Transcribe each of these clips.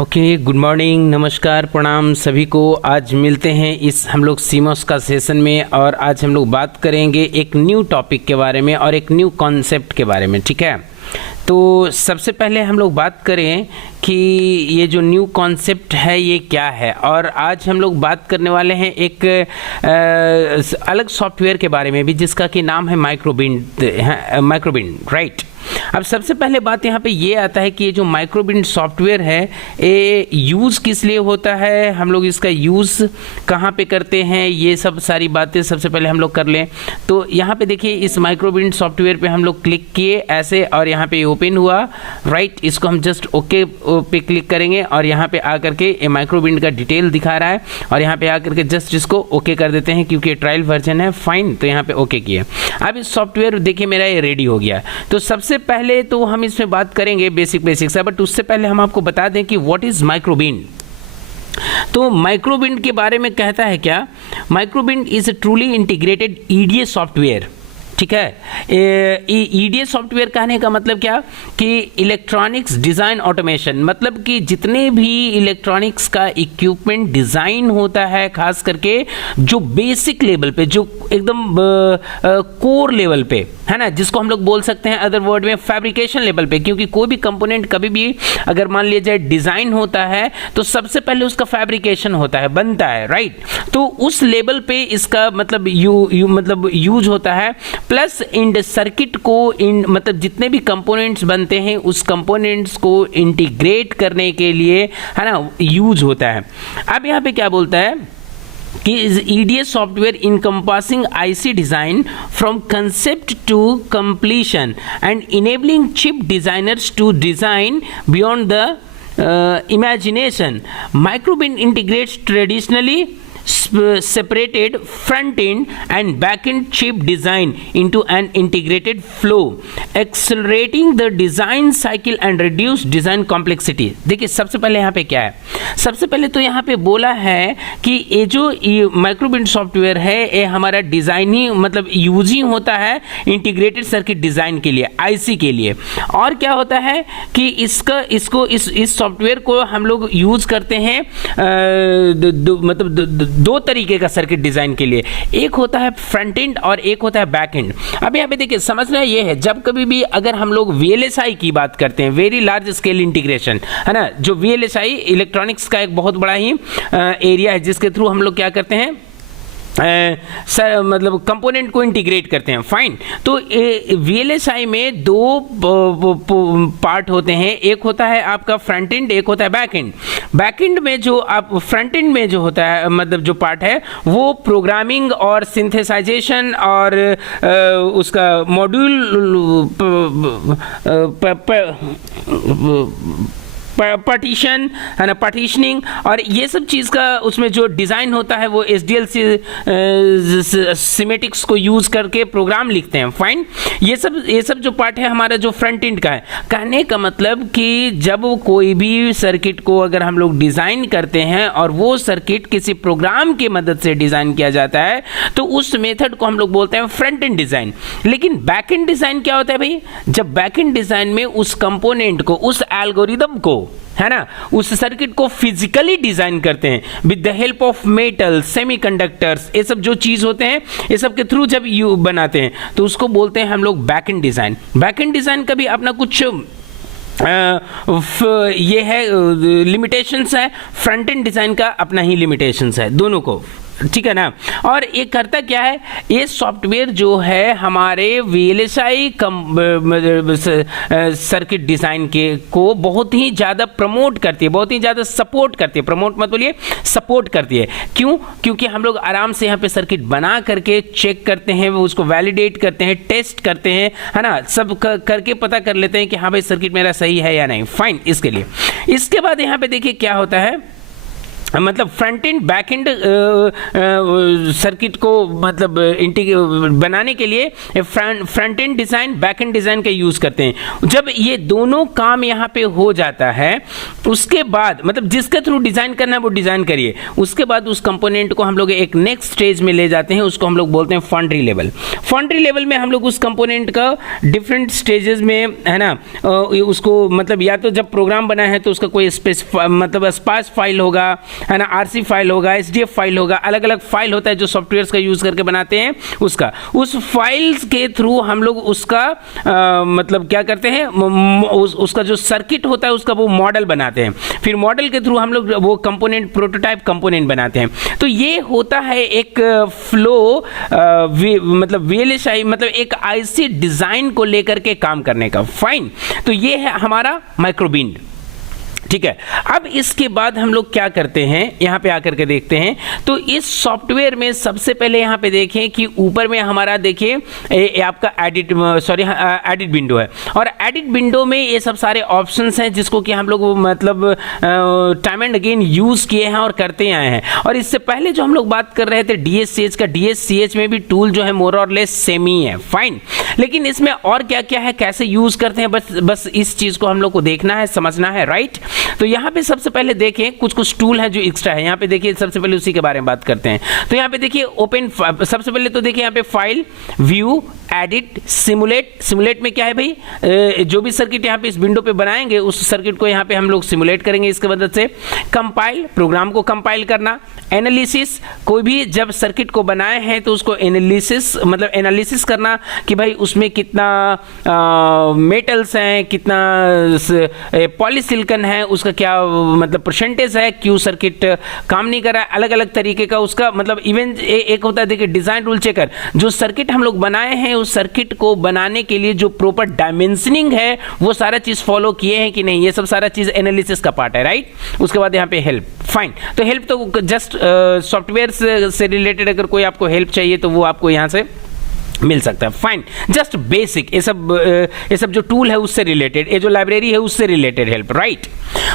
Okay, good morning, नमस्कार, प्रणाम सभी को। आज मिलते हैं इस हम लोग सीमॉस का सेशन में और आज हम लोग बात करेंगे एक न्यू टॉपिक के बारे में और एक न्यू कॉन्सेप्ट के बारे में। ठीक है, तो सबसे पहले हम लोग बात करें कि ये जो न्यू कॉन्सेप्ट है ये क्या है। और आज हम लोग बात करने वाले हैं एक अलग सॉफ्टवेयर के बारे में भी जिसका कि नाम है माइक्रोबिंड, राइट। अब सबसे पहले बात यहाँ पे ये आता है कि ये जो माइक्रोबिंड सॉफ्टवेयर है ये यूज़ किस लिए होता है, हम लोग इसका यूज़ कहाँ पे करते हैं, ये सब सारी बातें सबसे पहले हम लोग कर लें। तो यहाँ पे देखिए, इस माइक्रोबिंड सॉफ्टवेयर पे हम लोग क्लिक किए ऐसे और यहाँ पे ओपन हुआ, राइट। इसको हम जस्ट ओके पे क्लिक करेंगे और यहाँ पे आकर के ये माइक्रोबिंड का डिटेल दिखा रहा है और यहाँ पे आकर के जस्ट इसको ओके कर देते हैं क्योंकि ट्रायल वर्जन है। फाइन, तो यहाँ पे ओके किए। अब इस सॉफ्टवेयर देखिए मेरा ये रेडी हो गया। तो सबसे पहले तो हम इसमें बात करेंगे बेसिक सा, बट उससे पहले हम आपको बता दें कि व्हाट इज माइक्रोबिंड। तो माइक्रोबिंड के बारे में कहता है क्या, Microwind is a truly integrated EDA software. ठीक है, ईडीए सॉफ्टवेयर कहने का मतलब क्या कि इलेक्ट्रॉनिक्स डिज़ाइन ऑटोमेशन, मतलब कि जितने भी इलेक्ट्रॉनिक्स का इक्विपमेंट डिज़ाइन होता है, खास करके जो बेसिक लेवल पे, जो एकदम कोर लेवल पे है ना, जिसको हम लोग बोल सकते हैं अदर वर्ड में फैब्रिकेशन लेवल पे। क्योंकि कोई भी कंपोनेंट कभी भी अगर मान लिया जाए डिज़ाइन होता है तो सबसे पहले उसका फैब्रिकेशन होता है, बनता है, राइट। तो उस लेवल पे इसका मतलब यूज होता है। प्लस इन सर्किट को मतलब जितने भी कंपोनेंट्स बनते हैं उस कंपोनेंट्स को इंटीग्रेट करने के लिए है ना यूज होता है। अब यहाँ पे क्या बोलता है कि is EDA software encompassing IC design from concept to completion and enabling chip designers to design beyond the imagination. Microbind integrates traditionally separated front-end and back-end chip design into an integrated flow, accelerating the design cycle and reduce design complexity. देखिए सबसे पहले यहाँ पे क्या है, सबसे पहले तो यहाँ पे बोला है कि ये जो माइक्रोबिंड सॉफ्टवेयर है ये हमारा डिज़ाइन ही मतलब यूज ही होता है इंटीग्रेटेड सर्किट डिज़ाइन के लिए, आईसी के लिए। और क्या होता है कि इस सॉफ्टवेयर को हम लोग यूज़ करते हैं दो तरीके का सर्किट डिजाइन के लिए, एक होता है फ्रंट एंड और एक होता है बैक एंड। अब यहाँ पे देखिए समझना ये है, जब कभी भी अगर हम लोग वीएलएसआई की बात करते हैं, वेरी लार्ज स्केल इंटीग्रेशन है ना, जो वीएलएसआई इलेक्ट्रॉनिक्स का एक बहुत बड़ा ही एरिया है जिसके थ्रू हम लोग क्या करते हैं मतलब कंपोनेंट को इंटीग्रेट करते हैं। फाइन, तो वीएलएसआई में दो पार्ट होते हैं, एक होता है आपका फ्रंट एंड, एक होता है बैक एंड। बैक एंड में जो आप फ्रंट एंड में जो होता है मतलब जो पार्ट है वो प्रोग्रामिंग और सिंथेसाइजेशन और उसका मॉड्यूल पार्टीशन है ना, पार्टीशनिंग और ये सब चीज़ का उसमें जो डिज़ाइन होता है वो एसडीएलसी सिमेटिक्स को यूज़ करके प्रोग्राम लिखते हैं। फाइन, ये सब जो पार्ट है हमारा जो फ्रंट एंड का है। कहने का मतलब कि जब कोई भी सर्किट को अगर हम लोग डिज़ाइन करते हैं और वो सर्किट किसी प्रोग्राम की मदद से डिज़ाइन किया जाता है तो उस मेथड को हम लोग बोलते हैं फ्रंट एंड डिज़ाइन। लेकिन बैक एंड डिज़ाइन क्या होता है भाई, जब बैक एंड डिज़ाइन में उस कंपोनेंट को, उस एल्गोरिदम को है ना, उस सर्किट को फिजिकली डिजाइन करते हैं with the help of metal, semiconductors, ये सब जो चीज होते हैं ये सब के थ्रू जब यू बनाते हैं तो उसको बोलते हैं हम लोग back and design. Back and design का भी अपना कुछ ये है लिमिटेशंस है, फ्रंट एंड डिजाइन का अपना ही लिमिटेशंस है, दोनों को, ठीक है ना। और ये करता क्या है, ये सॉफ्टवेयर जो है हमारे वीएलएसआई सर्किट डिज़ाइन के को बहुत ही ज़्यादा प्रमोट करती है, बहुत ही ज़्यादा सपोर्ट करती है। प्रमोट मत बोलिए, सपोर्ट करती है। क्यों? क्योंकि हम लोग आराम से यहाँ पे सर्किट बना करके चेक करते हैं, वो उसको वैलिडेट करते हैं, टेस्ट करते हैं, है ना, सब करके पता कर लेते हैं कि हाँ भाई सर्किट मेरा सही है या नहीं। फाइन, इसके लिए इसके बाद यहाँ पे देखिए क्या होता है मतलब front end back and circuit को मतलब बनाने के लिए front end design back and design का यूज़ करते हैं। जब ये दोनों काम यहाँ पे हो जाता है उसके बाद मतलब जिसके थ्रू डिज़ाइन करना है वो डिज़ाइन करिए, उसके बाद उस कंपोनेंट को हम लोग एक नेक्स्ट स्टेज में ले जाते हैं, उसको हम लोग बोलते हैं फाउंड्री लेवल। फाउंड्री लेवल में हम लोग उस कंपोनेंट का डिफरेंट स्टेजेस में है ना उसको मतलब या तो जब प्रोग्राम बना है तो उसका कोई मतलब स्पार्स फाइल होगा है ना, आरसी फाइल होगा, एसडीएफ फाइल होगा, अलग अलग फाइल होता है जो सॉफ्टवेयर्स का यूज करके बनाते हैं। उसका उस फाइल्स के थ्रू हम लोग उसका मतलब क्या करते हैं उसका जो सर्किट होता है उसका वो मॉडल बनाते हैं, फिर मॉडल के थ्रू हम लोग वो कंपोनेंट प्रोटोटाइप कंपोनेंट बनाते हैं। तो ये होता है एक फ्लो मतलब वीएलएसआई मतलब एक आईसी डिजाइन को लेकर के काम करने का। फाइन, तो ये है हमारा माइक्रोबिंड, ठीक है। अब इसके बाद हम लोग क्या करते हैं यहाँ पे आकर के देखते हैं, तो इस सॉफ्टवेयर में सबसे पहले यहाँ पे देखें कि ऊपर में हमारा देखिए आपका एडिट विंडो है, और एडिट विंडो में ये सब सारे ऑप्शंस हैं जिसको कि हम लोग मतलब टाइम एंड अगेन यूज किए हैं और करते आए हैं। और इससे पहले जो हम लोग बात कर रहे थे डीएससीएच का, डीएससीएच में भी टूल जो है मोर और लेस सेम ही है। फाइन, लेकिन इसमें और क्या क्या है, कैसे यूज करते हैं, बस इस चीज को हम लोग को देखना है, समझना है, राइट। तो यहाँ पे सबसे पहले देखें कुछ टूल है जो एक्स्ट्रा है। यहाँ पे देखिए सबसे पहले उसी के बारे में बात करते हैं। तो यहाँ पे देखिए ओपन, सबसे पहले तो देखिए यहाँ पे file, view, edit, simulate. Simulate में क्या है भाई, जो भी सर्किट यहाँ पे इस विंडो पे बनाएंगे उस सर्किट को यहाँ पे हम लोग सिमुलेट करेंगे इसके मदद से। कंपाइल, प्रोग्राम को कंपाइल करना। एनालिसिस, कोई भी जब सर्किट को बनाए हैं तो उसको एनालिसिस मतलब एनालिसिस करना कि भाई उसमें कितना मेटल्स हैं, कितना पॉलीसिलिकॉन है, उसका क्या मतलब परसेंटेज है, क्यों सर्किट काम नहीं कर रहा है, अलग अलग तरीके का उसका मतलब इवन एक होता है देखिए डिजाइन रूल चेकर। जो सर्किट हम लोग बनाए हैं उस सर्किट को बनाने के लिए जो प्रॉपर डायमेंशनिंग है वो सारा चीज फॉलो किए हैं कि नहीं, ये सब सारा चीज एनालिसिस का पार्ट है, राइट। उसके बाद यहाँ पे हेल्प। फाइन, तो हेल्प तो जस्ट सॉफ्टवेयर से रिलेटेड अगर कोई आपको हेल्प चाहिए तो वो आपको यहाँ से मिल सकता है। फाइन, जस्ट बेसिक ये सब जो टूल है उससे रिलेटेड, ये जो लाइब्रेरी है उससे रिलेटेड हेल्प, राइट।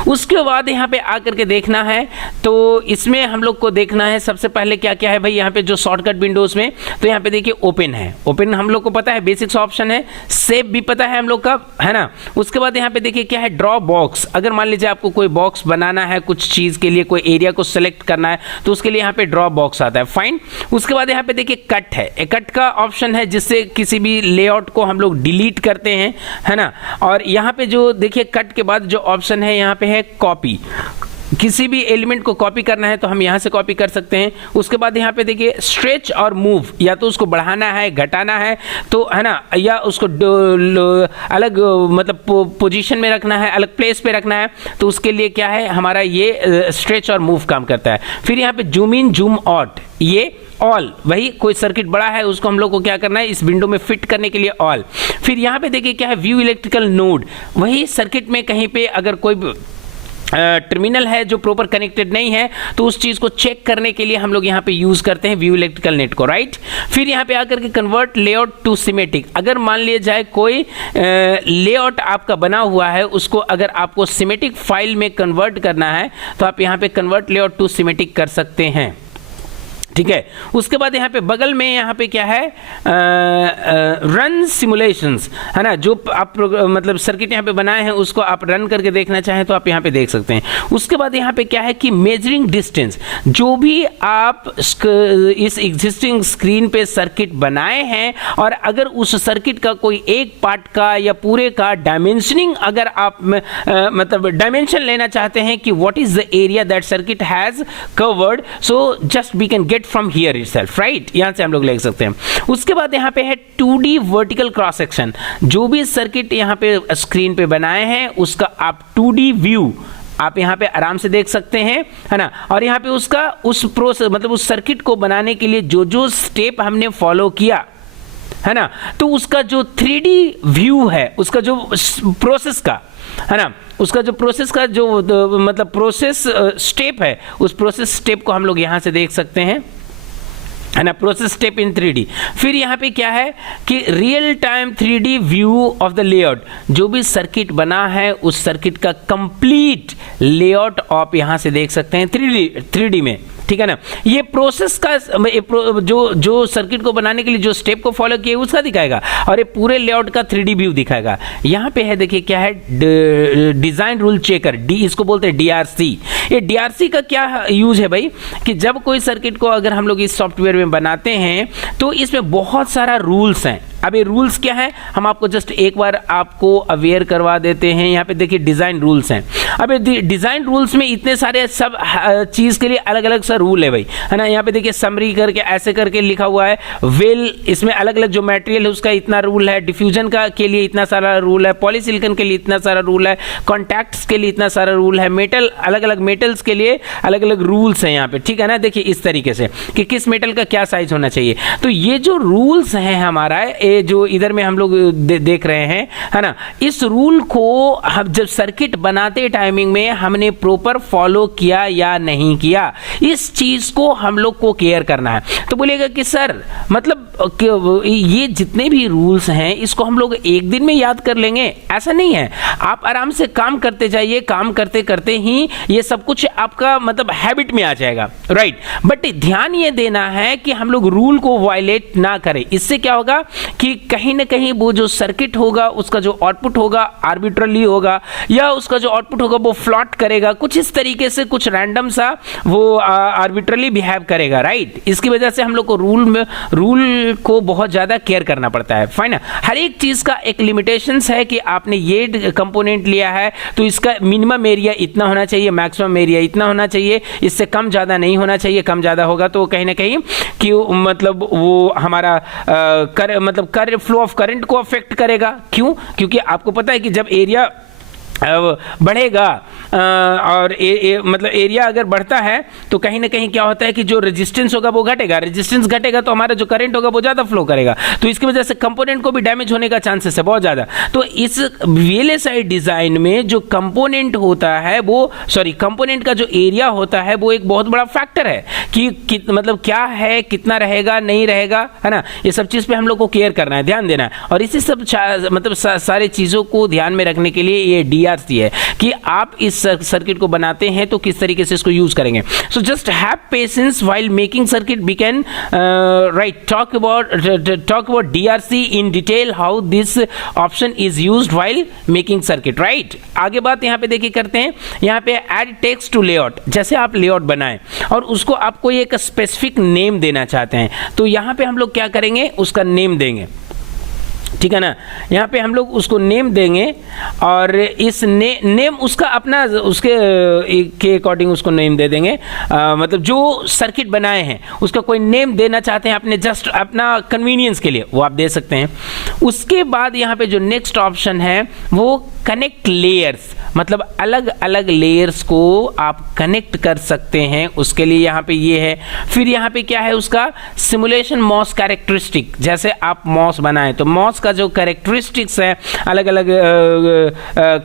उसके बाद यहाँ पे आकर के देखना है, तो इसमें हम लोग को देखना है सबसे पहले क्या क्या है भाई। यहाँ पे जो शॉर्टकट विंडोज में तो यहाँ पे देखिए ओपन है, ओपन हम लोग को पता है बेसिक्स ऑप्शन है, सेव भी पता है हम लोग का, है ना। उसके बाद यहाँ पे देखिए क्या है, ड्रॉ बॉक्स। अगर मान लीजिए आपको कोई बॉक्स बनाना है कुछ चीज के लिए, कोई एरिया को सेलेक्ट करना है तो उसके लिए यहाँ पे ड्रॉ बॉक्स आता है। फाइन, उसके बाद यहाँ पे देखिए कट है, कट का ऑप्शन है जिससे किसी भी लेआउट को हम लोग डिलीट करते हैं, है ना। और यहाँ पे जो देखिए कट के बाद जो ऑप्शन है यहाँ पे है कॉपी, किसी भी एलिमेंट को कॉपी करना है तो हम यहाँ से कॉपी कर सकते हैं। उसके बाद यहाँ पे देखिए स्ट्रेच और मूव, या तो उसको बढ़ाना है घटाना है तो है ना, या उसको अलग मतलब पोजीशन में रखना है, अलग प्लेस पे रखना है तो उसके लिए क्या है हमारा ये स्ट्रेच और मूव काम करता है। फिर यहाँ पे जूम इन जूम आउट, ये ऑल, वही कोई सर्किट बड़ा है उसको हम लोग को क्या करना है इस विंडो में फिट करने के लिए ऑल। फिर यहाँ पे देखिए क्या है, व्यू इलेक्ट्रिकल नोड, वही सर्किट में कहीं पे अगर कोई टर्मिनल है जो प्रॉपर कनेक्टेड नहीं है तो उस चीज को चेक करने के लिए हम लोग यहाँ पे यूज करते हैं व्यू इलेक्ट्रिकल नेट को, राइट। फिर यहाँ पे आकर के कन्वर्ट लेआउट टू सिमेटिक, अगर मान लिया जाए कोई लेआउट आपका बना हुआ है उसको अगर आपको सिमेटिक फाइल में कन्वर्ट करना है तो आप यहाँ पे कन्वर्ट लेआउट टू सिमेटिक कर सकते हैं, ठीक है। उसके बाद यहाँ पे बगल में यहाँ पे क्या है, रन सिमुलेशंस, है ना। जो आप मतलब सर्किट यहाँ पे बनाए हैं उसको आप रन करके देखना चाहें तो आप यहाँ पे देख सकते हैं। उसके बाद यहाँ पे क्या है कि मेजरिंग डिस्टेंस, जो भी आप इस एग्जिस्टिंग स्क्रीन पे सर्किट बनाए हैं और अगर उस सर्किट का कोई एक पार्ट का या पूरे का डायमेंशनिंग अगर आप मतलब डायमेंशन लेना चाहते हैं कि what is the area that circuit has covered, so just we can get from here itself, right. यहां से हम लोग लिख सकते हैं। उसके बाद यहां पे है 2D वर्टिकल क्रॉस सेक्शन, जो भी सर्किट यहां पे स्क्रीन पे बनाए हैं उसका आप 2D व्यू आप यहाँ पे आराम से देख सकते हैं, है ना। और यहाँ पे उसका उस प्रोसेस मतलब उस सर्किट को बनाने के लिए जो जो स्टेप हमने फॉलो किया, है ना, तो उसका जो 3D व्यू है उसका जो प्रोसेस का, है ना, उसका जो प्रोसेस का जो मतलब प्रोसेस स्टेप है उस प्रोसेस स्टेप को हम लोग यहाँ से देख सकते हैं, है ना, प्रोसेस स्टेप इन 3D। फिर यहाँ पे क्या है कि real time 3D view of the layout, जो भी सर्किट बना है उस सर्किट का कंप्लीट लेआउट आप यहाँ से देख सकते हैं 3D में, ठीक है ना। ये प्रोसेस का जो सर्किट को बनाने के लिए जो स्टेप को फॉलो किए उसका दिखाएगा, और ये पूरे लेआउट का 3D व्यू दिखाएगा। यहाँ पे है देखिए क्या है, डिजाइन रूल चेकर, डी इसको बोलते हैं DRC। ये DRC का क्या यूज है भाई, कि जब कोई सर्किट को अगर हम लोग इस सॉफ्टवेयर में बनाते हैं तो इसमें बहुत सारा रूल्स हैं। अब ये रूल्स क्या है, हम आपको जस्ट एक बार आपको अवेयर करवा देते हैं। यहाँ पे देखिए डिजाइन रूल्स हैं। अब ये डिजाइन रूल्स में इतने सारे सब चीज के लिए अलग अलग सा रूल है भाई, है ना। यहाँ पे देखिए समरी करके ऐसे करके लिखा हुआ है। वेल इसमें अलग अलग जो मटेरियल है उसका इतना रूल है, डिफ्यूजन का के लिए इतना सारा रूल है, पॉलीसिलिकॉन के लिए इतना सारा रूल है, कॉन्टैक्ट्स के लिए इतना सारा रूल है, मेटल अलग अलग मेटल्स के लिए अलग अलग रूल्स हैं यहाँ पे, ठीक है ना। देखिए इस तरीके से कि किस मेटल का क्या साइज होना चाहिए। तो ये जो रूल्स हैं हमारा, जो इधर में हम लोग देख रहे हैं, है ना, इस रूल को हम जब सर्किट बनाते टाइमिंग में हमने प्रॉपर फॉलो किया या नहीं किया, इस चीज को हम लोग को केयर करना है। तो बोलेगा कि सर मतलब ये जितने भी रूल्स हैं इसको हम लोग एक दिन में याद कर लेंगे, ऐसा नहीं है। आप आराम से काम करते जाइए, काम करते करते ही ये सब कुछ आपका मतलब हैबिट में आ जाएगा, राइट। बट ध्यान ये देना है कि हम लोग रूल को वायलेट ना करें। इससे क्या होगा कि कहीं ना कहीं वो जो सर्किट होगा उसका जो आउटपुट होगा आर्बिट्रली होगा, या उसका जो आउटपुट होगा वो फ्लॉट करेगा, कुछ इस तरीके से, कुछ रैंडम सा वो आर्बिट्रली बिहेव करेगा, राइट। इसकी वजह से हम लोग को रूल को बहुत ज्यादा केयर करना पड़ता है, फाइन। हर एक चीज का एक लिमिटेशंस है कि आपने ये कंपोनेंट लिया है तो इसका मिनिमम एरिया इतना होना चाहिए, मैक्सिमम एरिया इतना होना चाहिए, इससे कम ज्यादा नहीं होना चाहिए। कम ज्यादा होगा तो कहीं ना कहीं कि मतलब वो हमारा फ्लो ऑफ करंट को अफेक्ट करेगा। क्यों? क्योंकि आपको पता है कि जब एरिया बढ़ेगा और मतलब एरिया अगर बढ़ता है तो कहीं ना कहीं क्या होता है कि जो रेजिस्टेंस होगा वो घटेगा, रेजिस्टेंस घटेगा तो हमारा जो करंट होगा वो ज़्यादा फ्लो करेगा, तो इसकी वजह से कंपोनेंट को भी डैमेज होने का चांसेस है बहुत ज़्यादा। तो इस VLSI डिज़ाइन में जो कंपोनेंट होता है वो कंपोनेंट का जो एरिया होता है वो एक बहुत बड़ा फैक्टर है कि मतलब क्या है, कितना रहेगा, नहीं रहेगा, है ना। ये सब चीज़ पे हम लोग को केयर करना है, ध्यान देना है। और इसी सब मतलब सारे चीज़ों को ध्यान में रखने के लिए ये DRC है कि आप इस सर्किट को बनाते हैं तो किस तरीके से इसको यूज करेंगे। So just have patience while making circuit, we can talk about DRC in detail, how this option is used while making circuit, right. आगे बात यहाँ पे देखिए करते हैं, यहाँ पे ऐड टेक्स्ट टू लेआउट। जैसे आप लेआउट बनाएं और उसको आप कोई एक स्पेसिफिक नेम देना चाहते हैं तो यहाँ पे हम लोग क्या करेंगे, उसका नेम देंगे, ठीक है ना। यहाँ पे हम लोग उसको नेम देंगे और इस नेम उसका अपना उसके के अकॉर्डिंग उसको नेम दे देंगे। मतलब जो सर्किट बनाए हैं उसका कोई नेम देना चाहते हैं अपने जस्ट अपना कन्वीनियंस के लिए, वो आप दे सकते हैं। उसके बाद यहाँ पे जो नेक्स्ट ऑप्शन है वो कनेक्ट लेयर्स, मतलब अलग अलग लेयर्स को आप कनेक्ट कर सकते हैं, उसके लिए यहाँ पे ये है। फिर यहाँ पे क्या है, उसका सिमुलेशन मॉस कैरेक्टरिस्टिक। जैसे आप मॉस बनाएं तो मॉस का जो कैरेक्टरिस्टिक्स है अलग अलग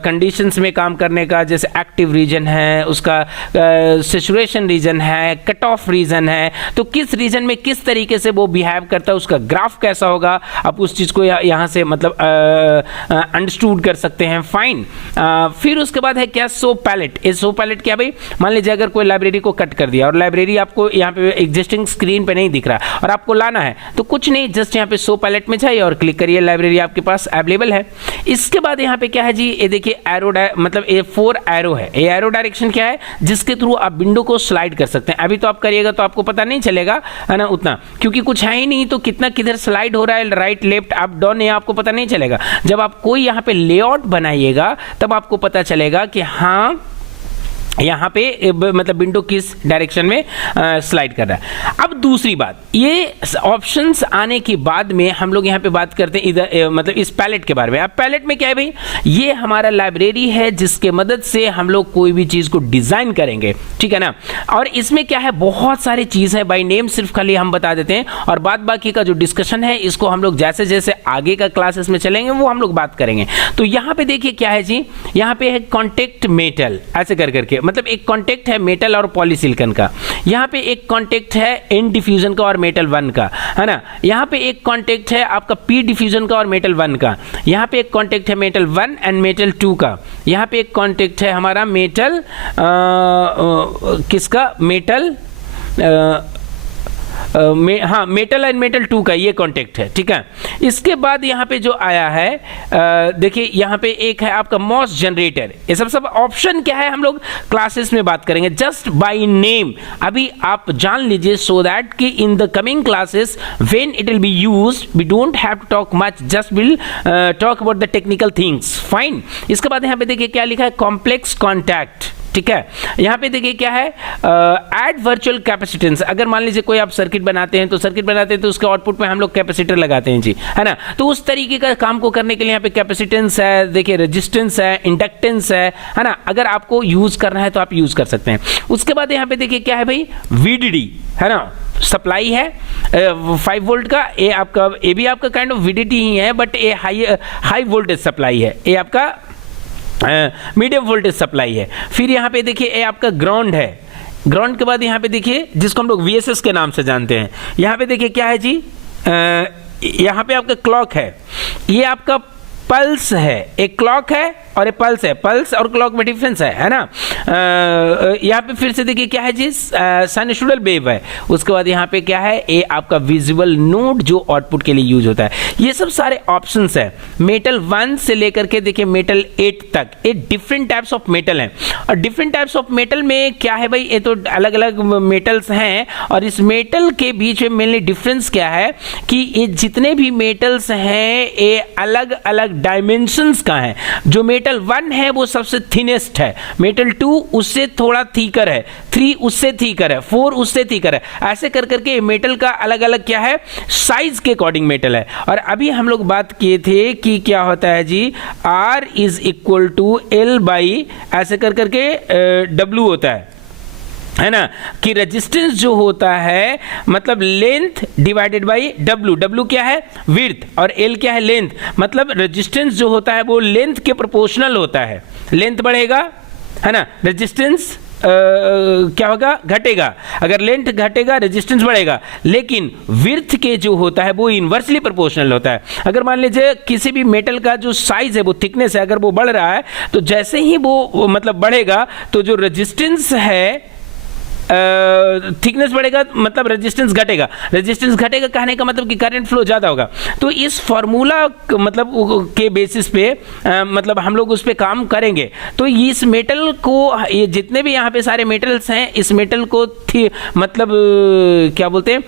कंडीशंस में काम करने का, जैसे एक्टिव रीजन है, उसका सैचुरेशन रीजन है, कट ऑफ रीजन है, तो किस रीजन में किस तरीके से वो बिहेव करता है, उसका ग्राफ कैसा होगा, आप उस चीज़ को यहाँ से मतलब अंडरस्टूड कर सकते हैं, फाइन। फिर उसके बाद है क्या, सो पैलेट। ये सो पैलेट क्या भाई, मान लीजिए अगर कोई लाइब्रेरी को कट कर दिया और लाइब्रेरी आपको यहाँ पे एग्जिस्टिंग स्क्रीन पे नहीं दिख रहा और आपको लाना है तो कुछ नहीं, जस्ट यहाँ पे सो पैलेट में जाइए और क्लिक करिए, लाइब्रेरी आपके पास अवेलेबल है। इसके बाद यहाँ पे क्या है जी, ये देखिए एरो, मतलब ये 4 एरो है। ये एरो डायरेक्शन क्या है, जिसके थ्रू आप विंडो को स्लाइड कर सकते हैं। अभी तो आप करिएगा तो आपको पता नहीं चलेगा, है ना, उतना, क्योंकि कुछ है ही नहीं, तो कितना किधर स्लाइड हो रहा है, राइट लेफ्ट अप डाउन, ये आपको पता नहीं चलेगा। जब आप कोई यहाँ पे लेआउट बनाइएगा तब आपको पता चलेगा कि हाँ यहाँ पे मतलब विंडो किस डायरेक्शन में स्लाइड कर रहा है। अब दूसरी बात, ये ऑप्शंस आने के बाद में हम लोग यहाँ पे बात करते हैं इधर मतलब इस पैलेट के बारे में। अब पैलेट में क्या है भाई, ये हमारा लाइब्रेरी है जिसके मदद से हम लोग कोई भी चीज़ को डिज़ाइन करेंगे, ठीक है ना। और इसमें क्या है, बहुत सारी चीज़ है, बाई नेम सिर्फ खाली हम बता देते हैं और बाद बाकी का जो डिस्कशन है इसको हम लोग जैसे जैसे आगे का क्लासेस में चलेंगे वो हम लोग बात करेंगे। तो यहाँ पे देखिए क्या है जी, यहाँ पे है कॉन्टेक्ट मेटल, ऐसे कर करके मतलब एक कांटेक्ट है मेटल और पॉलीसिलिकॉन का, यहाँ पे एक कांटेक्ट है एन डिफ्यूजन का और मेटल 1 का, है ना। यहाँ पे एक कांटेक्ट है आपका पी डिफ्यूजन का और मेटल 1 का, यहाँ पे एक कांटेक्ट है मेटल 1 एंड मेटल 2 का, यहाँ पे एक कांटेक्ट है हमारा मेटल किसका, मेटल हाँ मेटल एंड मेटल 2 का ये कांटेक्ट है, ठीक है। इसके बाद यहाँ पे जो आया है देखिए यहाँ पे एक है आपका मॉस जनरेटर। ये सब ऑप्शन क्या है हम लोग क्लासेस में बात करेंगे, जस्ट बाय नेम अभी आप जान लीजिए, सो दैट कि in the coming classes when it will be used we don't have to talk much, just will talk about the technical things, fine. इसके बाद यहाँ पे देखिए क्या लिखा है, कॉम्प्लेक्स कॉन्टैक्ट, ठीक है। यहाँ पे देखिए क्या है, ऐड वर्चुअल कैपेसिटेंस। अगर मान लीजिए कोई आप सर्किट बनाते हैं तो उसके आउटपुट में हम लोग कैपेसिटर लगाते हैं जी, है ना। तो उस तरीके का काम को करने के लिए यहाँ पे कैपेसिटेंस है, देखिए रेजिस्टेंस है, इंडक्टेंस है ना। अगर आपको यूज करना है तो आप यूज कर सकते हैं। उसके बाद यहाँ पे देखिए क्या है भाई, VDD, है ना, सप्लाई है 5 वोल्ट का, ये भी आपका काइंड ऑफ VDD ही है, बट ये हाई वोल्टेज सप्लाई है, ये आपका मीडियम वोल्टेज सप्लाई है। फिर यहाँ पे देखिए ये आपका ग्राउंड है। ग्राउंड के बाद यहाँ पे देखिए जिसको हम लोग VSS के नाम से जानते हैं, यहाँ पे देखिए क्या है जी, यहाँ पे आपका क्लॉक है, ये आपका पल्स है, एक क्लॉक है और एक पल्स है, पल्स और क्लॉक में डिफरेंस है ना। यहाँ पे फिर से देखिए क्या है जी, साइनसॉइडल वेव है। उसके बाद यहाँ पे क्या है, ये आपका विजुअल नोड जो आउटपुट के लिए यूज होता है। ये सब सारे ऑप्शंस है, मेटल 1 से लेकर के देखिए मेटल 8 तक, ये डिफरेंट टाइप्स ऑफ मेटल हैं। और डिफरेंट टाइप्स ऑफ मेटल में क्या है भाई, ये तो अलग अलग मेटल्स हैं, और इस मेटल के बीच में मेनली डिफरेंस क्या है कि ये जितने भी मेटल्स हैं ये अलग अलग डायमेंशंस का है। जो मेटल 1 है वो सबसे थिनेस्ट है, मेटल 2 उससे थोड़ा थीकर है, 3 उससे थीकर है, 4 उससे थीकर है, ऐसे कर करके मेटल का अलग अलग क्या है, साइज के अकॉर्डिंग मेटल है। और अभी हम लोग बात किए थे कि क्या होता है जी, R is equal to L by ऐसे कर करके W होता है ना, कि रेजिस्टेंस जो होता है मतलब length divided by W। W क्या है, विड्थ, और L क्या है, लेंथ। मतलब रेजिस्टेंस जो होता है वो लेंथ के प्रोपोर्शनल होता है, लेंथ बढ़ेगा है ना, रेजिस्टेंस क्या होगा, घटेगा। अगर लेंथ घटेगा रेजिस्टेंस बढ़ेगा, लेकिन विड्थ के जो होता है वो इनवर्सली प्रोपोर्शनल होता है। अगर मान लीजिए किसी भी मेटल का जो साइज है वो थिकनेस है, अगर वो बढ़ रहा है तो जैसे ही वो मतलब बढ़ेगा तो जो रेजिस्टेंस है थिकनेस बढ़ेगा मतलब रेजिस्टेंस घटेगा, रेजिस्टेंस घटेगा कहने का मतलब कि करंट फ्लो ज़्यादा होगा। तो इस फॉर्मूला मतलब के बेसिस पे मतलब हम लोग उस पर काम करेंगे। तो इस मेटल को, ये जितने भी यहाँ पे सारे मेटल्स हैं, इस मेटल को मतलब क्या बोलते हैं,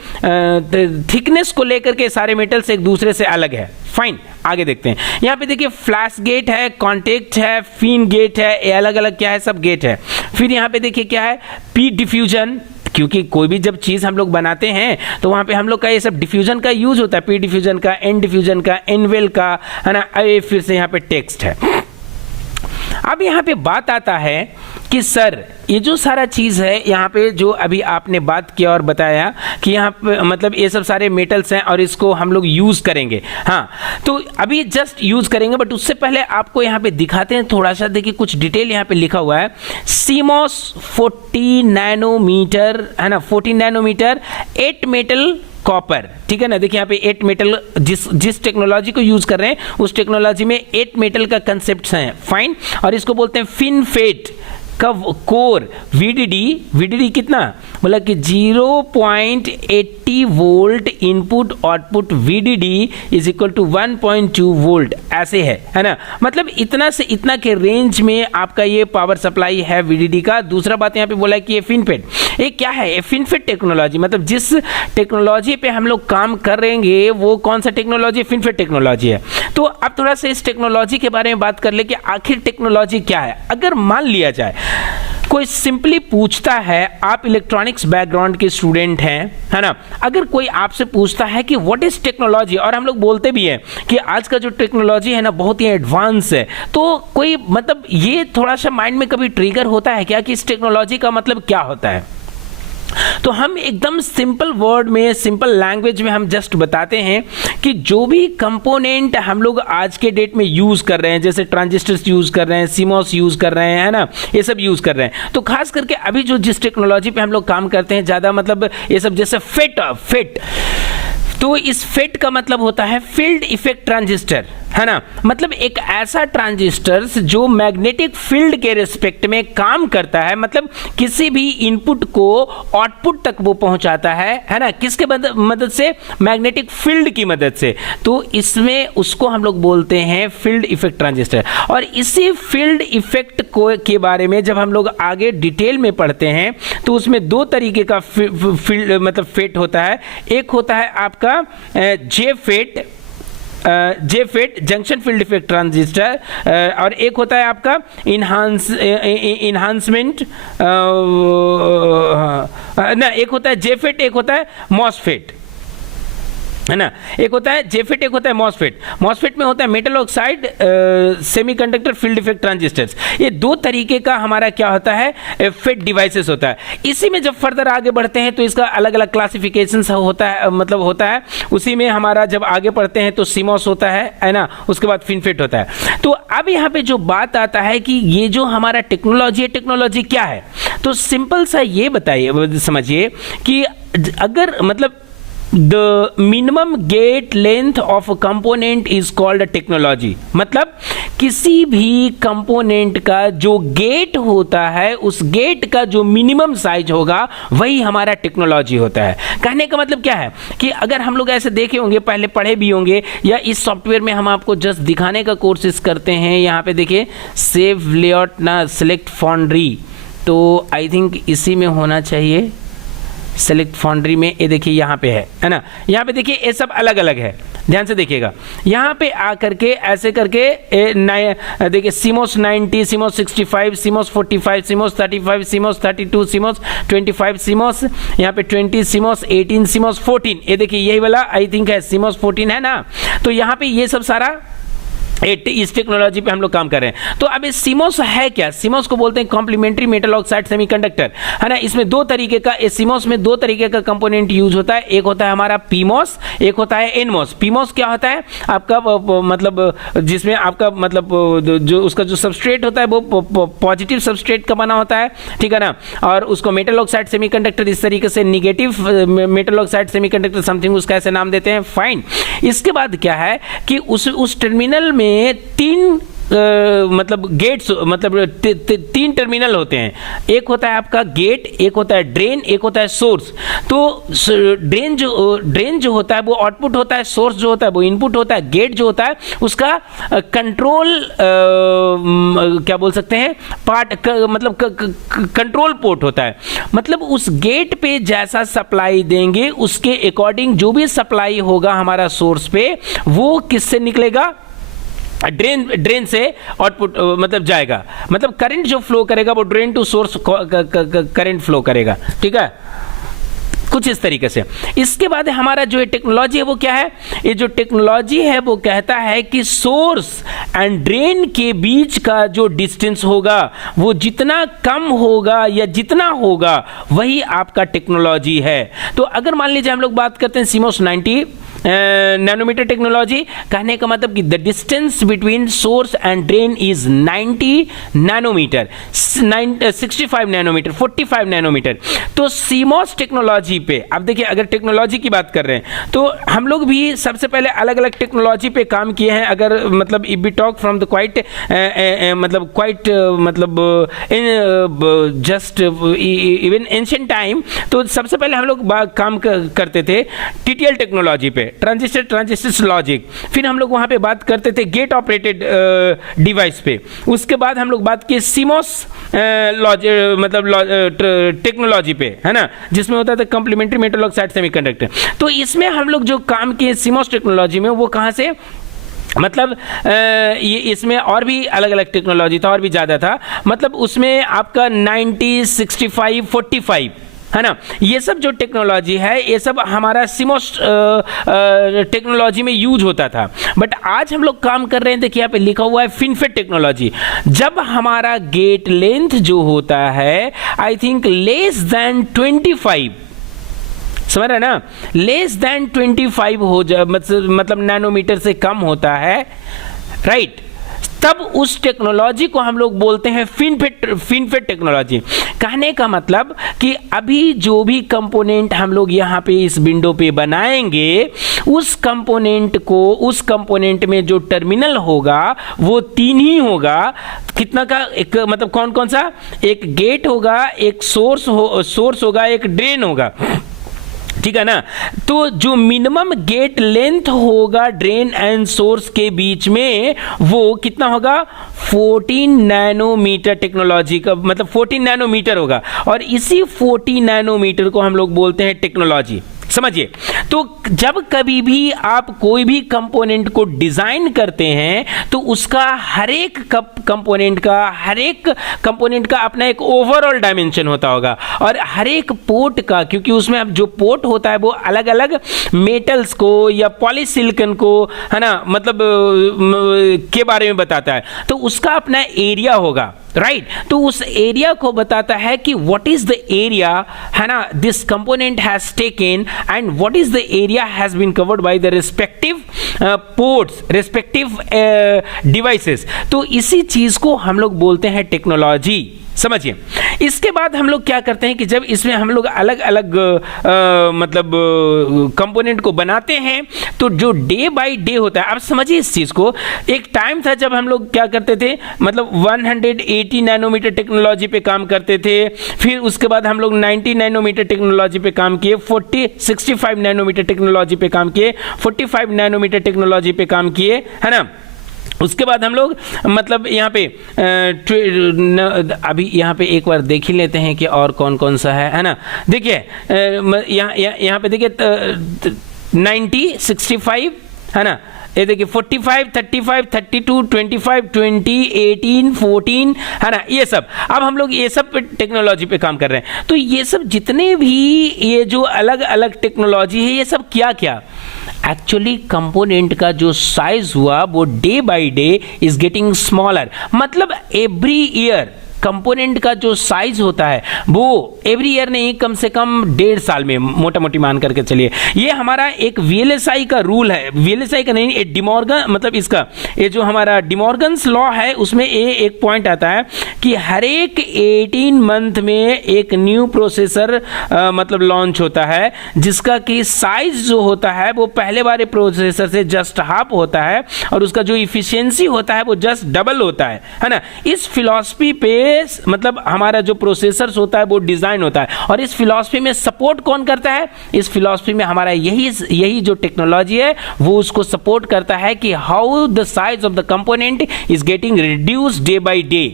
थिकनेस को लेकर के सारे मेटल्स एक दूसरे से अलग है। फाइन, आगे देखते हैं। यहाँ पे देखिए फ्लैश गेट है, कॉन्टेक्ट है, फिन गेट है, ये अलग अलग क्या है, सब गेट है। फिर यहाँ पे देखिए क्या है, पी डिफ्यूजन, क्योंकि कोई भी जब चीज़ हम लोग बनाते हैं तो वहाँ पे हम लोग का ये सब डिफ्यूजन का यूज होता है, पी डिफ्यूजन का, एन डिफ्यूजन का, एनवेल का, है ना। फिर से यहाँ पे टेक्स्ट है। अब यहाँ पे बात आता है कि सर ये जो सारा चीज़ है यहाँ पे जो अभी आपने बात किया और बताया कि यहाँ पे मतलब ये सब सारे मेटल्स हैं और इसको हम लोग यूज़ करेंगे। हाँ, तो अभी जस्ट यूज़ करेंगे, बट उससे पहले आपको यहाँ पे दिखाते हैं थोड़ा सा। देखिए कुछ डिटेल यहाँ पे लिखा हुआ है, CMOS 40 नैनोमीटर, है ना, 14 नैनोमीटर 8 मेटल कॉपर, ठीक है ना। देखिए यहाँ पे 8 मेटल, जिस टेक्नोलॉजी को यूज कर रहे हैं उस टेक्नोलॉजी में 8 मेटल का कंसेप्ट है, फाइन। और इसको बोलते हैं फिनफेट का कोर, VDD कितना, मतलब कि 0.80 volt input output, VDD is equal to 1.2 volt, ऐसे है ना। मतलब इतना से इतना के रेंज में आपका ये पावर सप्लाई है VDD का। दूसरा बात यहाँ पे बोला है कि ये फिनफेट, ये क्या है, ये फिनफेट टेक्नोलॉजी, मतलब जिस टेक्नोलॉजी पे हम लोग काम करेंगे वो कौन सा टेक्नोलॉजी, फिनफेट टेक्नोलॉजी है। तो अब थोड़ा सा इस टेक्नोलॉजी के बारे में बात कर ले कि आखिर टेक्नोलॉजी क्या है। अगर मान लिया जाए कोई सिंपली पूछता है, आप इलेक्ट्रॉनिक्स बैकग्राउंड के स्टूडेंट हैं, है ना, अगर कोई आपसे पूछता है कि व्हाट इज टेक्नोलॉजी, और हम लोग बोलते भी हैं कि आज का जो टेक्नोलॉजी है ना बहुत ही एडवांस है, तो कोई मतलब ये थोड़ा सा माइंड में कभी ट्रिगर होता है क्या कि इस टेक्नोलॉजी का मतलब क्या होता है। तो हम एकदम सिंपल वर्ड में, सिंपल लैंग्वेज में हम जस्ट बताते हैं कि जो भी कंपोनेंट हम लोग आज के डेट में यूज़ कर रहे हैं, जैसे ट्रांजिस्टर्स यूज़ कर रहे हैं, सीमॉस यूज़ कर रहे हैं, है ना, ये सब यूज़ कर रहे हैं। तो खास करके अभी जो जिस टेक्नोलॉजी पे हम लोग काम करते हैं ज़्यादा, मतलब ये सब जैसे फेट, तो इस फेट का मतलब होता है फील्ड इफेक्ट ट्रांजिस्टर, है ना, मतलब एक ऐसा ट्रांजिस्टर जो मैग्नेटिक फील्ड के रिस्पेक्ट में काम करता है, मतलब किसी भी इनपुट को आउटपुट तक वो पहुंचाता है ना, किसके मदद से, मैग्नेटिक फील्ड की मदद से। तो इसमें उसको हम लोग बोलते हैं फील्ड इफेक्ट ट्रांजिस्टर। और इसी फील्ड इफेक्ट को के बारे में जब हम लोग आगे डिटेल में पढ़ते हैं तो उसमें दो तरीके का फील्ड मतलब फेट होता है। एक होता है आपका J FET junction field effect transistor, और एक होता है आपका इन्हांसमेंट ना, एक होता है जे फेट, एक होता है मॉसफेट, है ना, एक होता है जेफेट, एक होता है मॉसफेट। मॉसफेट में होता है metal oxide semiconductor field effect transistors. ये दो तरीके का हमारा क्या होता है, फेट डिवाइसेस होता है। इसी में जब फर्दर आगे बढ़ते हैं तो इसका अलग अलग क्लासिफिकेशन होता है, मतलब होता है उसी में हमारा। जब आगे बढ़ते हैं तो सीमॉस होता है ना, उसके बाद फिनफेट होता है। तो अब यहाँ पे जो बात आता है कि ये जो हमारा टेक्नोलॉजी है, टेक्नोलॉजी क्या है, तो सिंपल सा ये बताइए, समझिए कि अगर मतलब the minimum gate length of a component is called a technology। मतलब किसी भी कंपोनेंट का जो गेट होता है, उस गेट का जो मिनिमम साइज होगा वही हमारा टेक्नोलॉजी होता है। कहने का मतलब क्या है कि अगर हम लोग ऐसे देखे होंगे, पहले पढ़े भी होंगे, या इस सॉफ्टवेयर में हम आपको जस्ट दिखाने का कोशिश करते हैं। यहाँ पे देखिए सेव लेआउट ना सिलेक्ट फाउंड्री, तो आई थिंक इसी में होना चाहिए, सेलेक्ट फाउंड्री में। ये देखिए यहाँ पे है ना, यहाँ पे देखिए ये सब अलग अलग है, ध्यान से देखिएगा। यहाँ पे आकर के ऐसे करके देखिए CMOS 90, CMOS 65, CMOS 45, CMOS 35, CMOS 32, CMOS 25, CMOS यहाँ पे 20, सीमॉस 18, सीमॉस 14। ये देखिए यही वाला आई थिंक है सीमॉस 14, है ना। तो यहाँ पे ये सब सारा इस टेक्नोलॉजी पे हम लोग काम कर रहे हैं। तो अब सीमॉस है क्या? सीमॉस को बोलते हैं कॉम्प्लीमेंट्री मेटल ऑक्साइड सेमीकंडक्टर, है ना। इसमें दो तरीके का, सीमॉस में दो तरीके का कंपोनेंट यूज होता है। एक होता है हमारा पीमॉस, एक होता है एनमॉस। पीमॉस क्या होता है आपका, मतलब जिसमें आपका मतलब जो उसका जो सबस्ट्रेट होता है वो पॉजिटिव सबस्ट्रेट का बना होता है, ठीक है ना। और उसको मेटल ऑक्साइड सेमीकंडक्टर इस तरीके से, negative metal oxide semiconductor something उसका ऐसे नाम देते हैं, फाइन। इसके बाद क्या है कि उस टर्मिनल में तीन मतलब गेट्स, मतलब तीन टर्मिनल होते हैं। एक होता है आपका गेट, एक होता है ड्रेन, एक होता है सोर्स। तो ड्रेन जो होता है वो आउटपुट होता है, सोर्स जो होता है वो इनपुट होता है, गेट जो होता है उसका कंट्रोल क्या बोल सकते हैं पार्ट, मतलब कंट्रोल पोर्ट होता है। मतलब उस गेट पे जैसा सप्लाई देंगे उसके अकॉर्डिंग जो भी सप्लाई होगा हमारा सोर्स पे वो किससे निकलेगा, ड्रेन से आउटपुट मतलब जाएगा। मतलब करंट जो फ्लो करेगा वो drain to source current flow करेगा, ठीक है, कुछ इस तरीके से। इसके बाद हमारा जो टेक्नोलॉजी है वो क्या है, ये जो टेक्नोलॉजी है वो कहता है कि सोर्स एंड ड्रेन के बीच का जो डिस्टेंस होगा वो जितना कम होगा या जितना होगा वही आपका टेक्नोलॉजी है। तो अगर मान लीजिए हम लोग बात करते हैं सीमॉस 90 नैनोमीटर टेक्नोलॉजी, कहने का मतलब कि the distance between source and drain is 90 nanometer, 65 nanometer, 45 nanometer. तो सीमॉस टेक्नोलॉजी पे अब देखिए, अगर टेक्नोलॉजी की बात कर रहे हैं तो हम लोग भी सबसे पहले अलग अलग टेक्नोलॉजी पे काम किए हैं। अगर मतलब if we talk from the quite just even ancient time, तो सबसे पहले हम लोग काम करते थे टीटीएल टेक्नोलॉजी पे, ट्रांजिस्टर लॉजिक। फिर हम लोग वहां पे बात करते थे गेट ऑपरेटेड डिवाइस पे। उसके बाद हम लोग बात किए सीमॉस मतलब टेक्नोलॉजी पे, है ना, जिसमें होता था कॉम्प्लीमेंट्री मेटल ऑक्साइड सेमीकंडक्टर। तो इसमें हम लोग जो काम किए सीमॉस टेक्नोलॉजी में वो कहां से, मतलब ये इसमें और भी अलग अलग टेक्नोलॉजी था और भी ज़्यादा था। मतलब उसमें आपका 90, 65, 45 है ना। ये सब जो टेक्नोलॉजी है ये सब हमारा सीमोस टेक्नोलॉजी में यूज होता था, बट आज हम लोग काम कर रहे हैं। देखिए यहाँ पे लिखा हुआ है फिनफेट टेक्नोलॉजी। जब हमारा गेट लेंथ जो होता है आई थिंक लेस देन 25, समझ रहे ना, लेस देन 25 हो जाए, मतलब नैनोमीटर से कम होता है, राइट, तब उस टेक्नोलॉजी को हम लोग बोलते हैं फिनफेट टेक्नोलॉजी। कहने का मतलब कि अभी जो भी कंपोनेंट हम लोग यहाँ पे इस विंडो पे बनाएंगे, उस कंपोनेंट में जो टर्मिनल होगा वो 3 ही होगा। कितना का, एक मतलब कौन कौन सा, एक गेट होगा, एक सोर्स होगा, एक ड्रेन होगा, ठीक है ना। तो जो मिनिमम गेट लेंथ होगा ड्रेन एंड सोर्स के बीच में वो कितना होगा, 14 नैनोमीटर टेक्नोलॉजी का, मतलब 14 नैनोमीटर होगा, और इसी 14 नैनोमीटर को हम लोग बोलते हैं टेक्नोलॉजी, समझिए। तो जब कभी भी आप कोई भी कंपोनेंट को डिजाइन करते हैं तो उसका हर एक कंपोनेंट का अपना एक ओवरऑल डायमेंशन होता होगा, और हर एक पोर्ट का, क्योंकि उसमें अब जो पोर्ट होता है वो अलग अलग मेटल्स को या पॉलीसिलिकॉन को, है ना, मतलब के बारे में बताता है, तो उसका अपना एरिया होगा, राइट। तो उस एरिया को बताता है कि व्हाट इज द एरिया, है ना, this component has taken and what is the area has been covered by the respective ports, respective devices. तो इसी चीज को हम लोग बोलते हैं टेक्नोलॉजी, समझिए। इसके बाद हम लोग क्या करते हैं कि जब इसमें हम लोग अलग अलग मतलब कंपोनेंट को बनाते हैं तो जो डे बाय डे होता है, अब समझिए इस चीज को। एक टाइम था जब हम लोग क्या करते थे, मतलब 180 नैनोमीटर टेक्नोलॉजी पे काम करते थे, फिर उसके बाद हम लोग 90 नैनोमीटर टेक्नोलॉजी पे काम किए, 65 नैनोमीटर टेक्नोलॉजी पे काम किए, 45 नैनोमीटर टेक्नोलॉजी पे काम किए, है ना। उसके बाद हम लोग मतलब यहाँ पे अभी यहाँ पे एक बार देख ही लेते हैं कि और कौन कौन सा है ना। देखिए यहाँ पे देखिए 90, 65, है ना, ये देखिए 45, 35, 32, 25, 20, 18, 14, है ना, ये सब। अब हम लोग ये सब टेक्नोलॉजी पे काम कर रहे हैं। तो ये सब जितने भी ये जो अलग अलग टेक्नोलॉजी है, ये सब क्या क्या, एक्चुअली कंपोनेंट का जो साइज हुआ वो day by day is getting smaller. मतलब एवरी ईयर कंपोनेंट का जो साइज होता है वो एवरी ईयर नहीं, कम से कम 1.5 साल में, मोटा मोटी मान करके चलिए। ये हमारा एक वीएलएसआई का रूल है, वीएलएसआई का नहीं, डिमॉर्गन, मतलब इसका ये जो हमारा डिमॉर्गन्स लॉ है उसमें एक पॉइंट आता है कि हर एक 18 मंथ में एक न्यू प्रोसेसर मतलब लॉन्च होता है, जिसका कि साइज जो होता है वो पहले वाले प्रोसेसर से जस्ट हाफ होता है, और उसका जो इफिशियंसी होता है वो जस्ट डबल होता है ना। इस फिलॉसफी पे मतलब हमारा जो प्रोसेसर्स होता है वो डिजाइन होता है, और इस फिलॉसफी में सपोर्ट कौन करता है, इस फिलॉसफी में हमारा यही जो टेक्नोलॉजी है वो उसको सपोर्ट करता है कि how the size of the component is getting reduce day by day,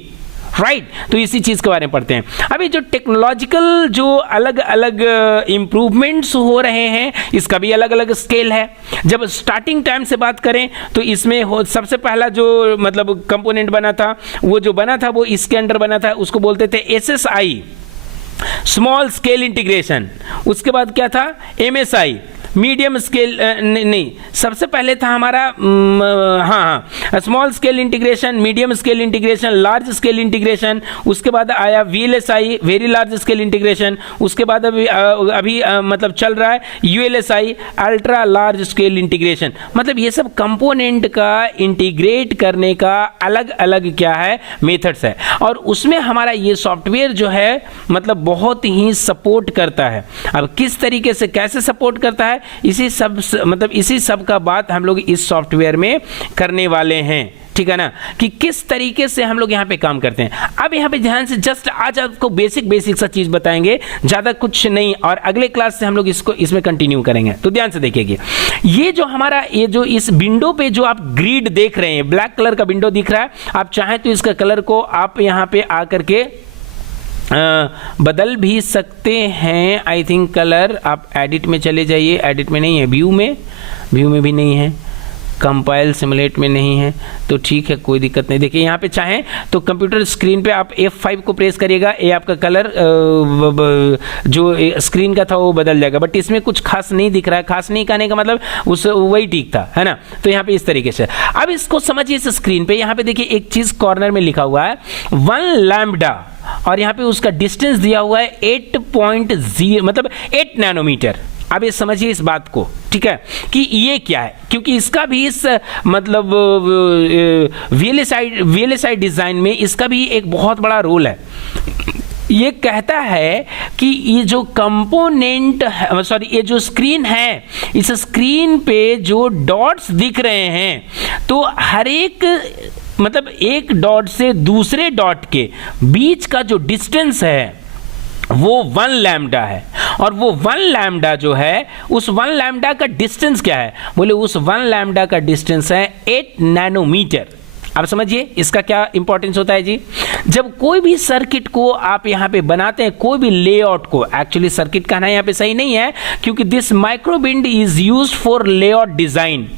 right. तो इसी चीज के बारे में पढ़ते हैं। अभी जो टेक्नोलॉजिकल जो अलग अलग इंप्रूवमेंट्स हो रहे हैं, इसका भी अलग अलग स्केल है। जब स्टार्टिंग टाइम से बात करें तो इसमें सबसे पहला जो मतलब कंपोनेंट बना था, वो जो बना था वो इसके अंडर बना था, उसको बोलते थे SSI, स्मॉल स्केल इंटीग्रेशन। उसके बाद क्या था, MSI, मीडियम स्केल, नहीं, सबसे पहले था हमारा हाँ small scale integration, medium scale integration, large scale integration. उसके बाद आया VLSI, very large scale integration. उसके बाद अभी मतलब चल रहा है ULSI, ultra large scale integration. मतलब ये सब कंपोनेंट का इंटीग्रेट करने का अलग अलग क्या है, मेथड्स है, और उसमें हमारा ये सॉफ्टवेयर जो है मतलब बहुत ही सपोर्ट करता है। अब किस तरीके से कैसे सपोर्ट करता है, इसी सब का बात हम लोग इस सॉफ्टवेयर में करने वाले हैं, ठीक है ना, कि किस तरीके से हम लोग यहाँ पे काम करते हैं। अब यहाँ पे ध्यान से जस्ट आज आपको बेसिक सा चीज बताएंगे, ज्यादा कुछ नहीं, और अगले क्लास से हम लोग इसमें कंटिन्यू करेंगे। तो ध्यान से देखिए, ये जो हमारा ये जो इस विंडो पे जो आप ग्रिड देख रहे हैं, ब्लैक कलर का विंडो दिख रहा है, आप चाहें तो इसका कलर को आप यहाँ पे आकर के बदल भी सकते हैं। आई थिंक कलर आप एडिट में चले जाइए, एडिट में नहीं है, व्यू में भी नहीं है, कंपाइल सिमुलेट में नहीं है तो ठीक है, कोई दिक्कत नहीं। देखिए यहाँ पे चाहें तो कंप्यूटर स्क्रीन पे आप F5 को प्रेस करिएगा, ये आपका कलर जो स्क्रीन का था वो बदल जाएगा, बट इसमें कुछ खास नहीं दिख रहा है। खास नहीं कहने का मतलब उस वही ठीक था, है ना। तो यहाँ पे इस तरीके से अब इसको समझिए। इस स्क्रीन पे यहाँ पे देखिए एक चीज कॉर्नर में लिखा हुआ है 1 लैम्बडा, और यहाँ पे उसका डिस्टेंस दिया हुआ है 8.0 मतलब 8 नैनोमीटर। अब ये समझिए इस बात को, ठीक है, कि ये क्या है, क्योंकि इसका भी इस मतलब वीएलएसआई डिजाइन में इसका भी एक बहुत बड़ा रोल है। ये कहता है कि ये जो कंपोनेंट सॉरी ये जो स्क्रीन है, इस स्क्रीन पे जो डॉट्स दिख रहे हैं, तो हर एक मतलब एक डॉट से दूसरे डॉट के बीच का जो डिस्टेंस है वो 1 लैम्बडा है। और वो 1 लैम्बडा जो है, उस 1 लैम्बडा का डिस्टेंस क्या है, बोले उस 1 लैम्बडा का डिस्टेंस है 8 नैनोमीटर। अब समझिए इसका क्या इंपॉर्टेंस होता है जी। जब कोई भी सर्किट को आप यहां पे बनाते हैं, कोई भी लेआउट को, एक्चुअली सर्किट कहना यहां पे सही नहीं है, क्योंकि this Microwind is used for layout design.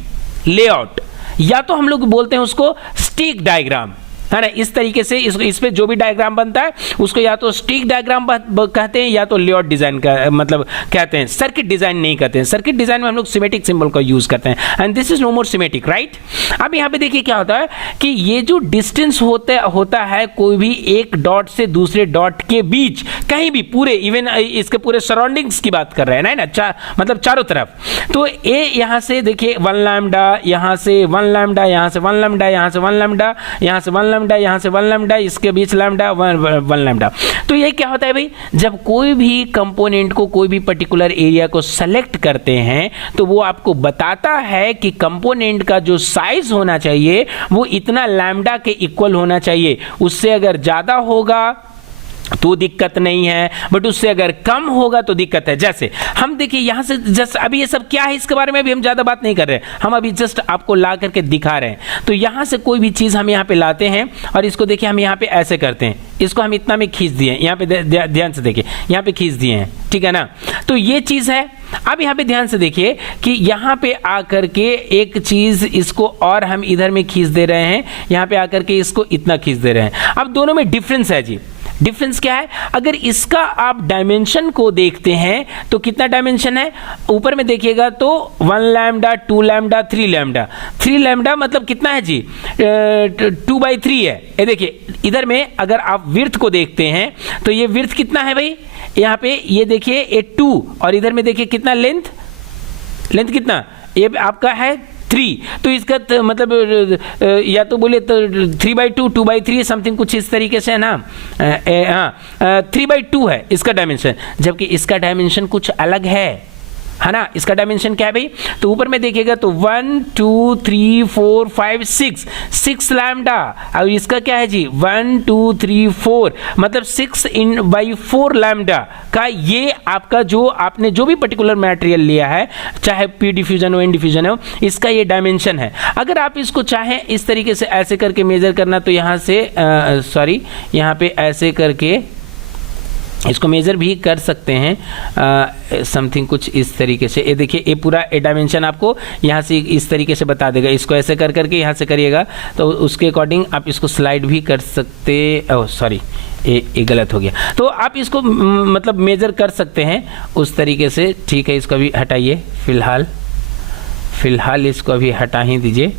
Layout या तो हम लोग बोलते हैं उसको स्टिक डायग्राम, है ना। इस तरीके से इस पे जो भी डायग्राम बनता है उसको या तो स्टिक डायग्राम कहते हैं या तो लेआउट डिजाइन का मतलब कहते हैं। सर्किट डिजाइन नहीं कहते हैं। सर्किट डिजाइन में हम लोग सिमेटिक सिंबल का यूज करते हैं, and this is no more symmetric, right. अब यहाँ पे देखिए क्या होता है कि ये जो डिस्टेंस होता है कोई भी एक डॉट से दूसरे डॉट के बीच, कहीं भी पूरे इवन इसके पूरे सराउंडिंग्स की बात कर रहे हैं ना, मतलब चारों तरफ। तो ये यहाँ से देखिए 1 लैम्बडा, यहाँ से 1 लैम्बडा, यहाँ से 1 लैम्बडा, यहाँ से 1 लैम्बडा, यहाँ से 1 लैम्बडा, यहाँ से 1 लैम्बडा, इसके बीच लैम्बडा 1 लैम्बडा। तो ये क्या होता है भाई, जब कोई भी कंपोनेंट को कोई भी पर्टिकुलर एरिया को सेलेक्ट करते हैं तो वो आपको बताता है कि कंपोनेंट का जो साइज होना चाहिए वो इतना लैम्बडा के इक्वल होना चाहिए। उससे अगर ज्यादा होगा तो दिक्कत नहीं है, बट उससे अगर कम होगा तो दिक्कत है। जैसे हम देखिए यहां से जस्ट अभी ये सब क्या है इसके बारे में अभी हम ज्यादा बात नहीं कर रहे हैं, हम अभी जस्ट आपको ला करके दिखा रहे हैं। तो यहां से कोई भी चीज हम यहां पे लाते हैं और इसको देखिए हम यहां पे ऐसे करते हैं, इसको हम इतना में खींच दिए, यहां पे ध्यान से देखिए यहां पे खींच दिए हैं, ठीक है ना। तो ये चीज है। अब यहां पे ध्यान से देखिए कि यहां पे आकर के एक चीज इसको और हम इधर में खींच दे रहे हैं, यहां पे आकर के इसको इतना खींच दे रहे हैं। अब दोनों में डिफरेंस है जी। डिफरेंस क्या है, अगर इसका आप डायमेंशन को देखते हैं तो कितना डायमेंशन है, ऊपर में देखिएगा तो 1 लैम्बडा, 2 लैम्बडा, 3 लैम्बडा। 3 लैम्बडा मतलब कितना है जी, 2/3 है। ये देखिए इधर में अगर आप विड्थ को देखते हैं तो ये विड्थ कितना है भाई, यहाँ पे ये देखिए ये 2, और इधर में देखिए कितना लेंथ कितना, ये आपका है 3। तो इसका मतलब या तो बोले तो 3/2, 2/3 समथिंग कुछ इस तरीके से है ना। हाँ 3/2 है इसका डायमेंशन, जबकि इसका डायमेंशन कुछ अलग है ना। इसका डायमेंशन क्या है भाई, तो ऊपर में देखिएगा तो 1 2 3 4 5 6 लैम्बडा, और इसका क्या है जी 1 2 3 4 मतलब 6/4 लैम्बडा का ये आपका जो आपने जो भी पर्टिकुलर मटेरियल लिया है, चाहे पी डिफ्यूजन हो एन डिफ्यूजन हो, इसका ये डायमेंशन है। अगर आप इसको चाहें इस तरीके से ऐसे करके मेजर करना तो यहाँ से सॉरी यहाँ पे ऐसे करके इसको मेजर भी कर सकते हैं समथिंग कुछ इस तरीके से। ये देखिए ये पूरा डायमेंशन आपको यहाँ से इस तरीके से बता देगा। इसको ऐसे कर करके यहाँ से करिएगा तो उसके अकॉर्डिंग आप इसको स्लाइड भी कर सकते, ओह सॉरी ये गलत हो गया। तो आप इसको मतलब मेजर कर सकते हैं उस तरीके से, ठीक है। इसको भी हटाइए, फिलहाल इसको अभी हटा ही दीजिए,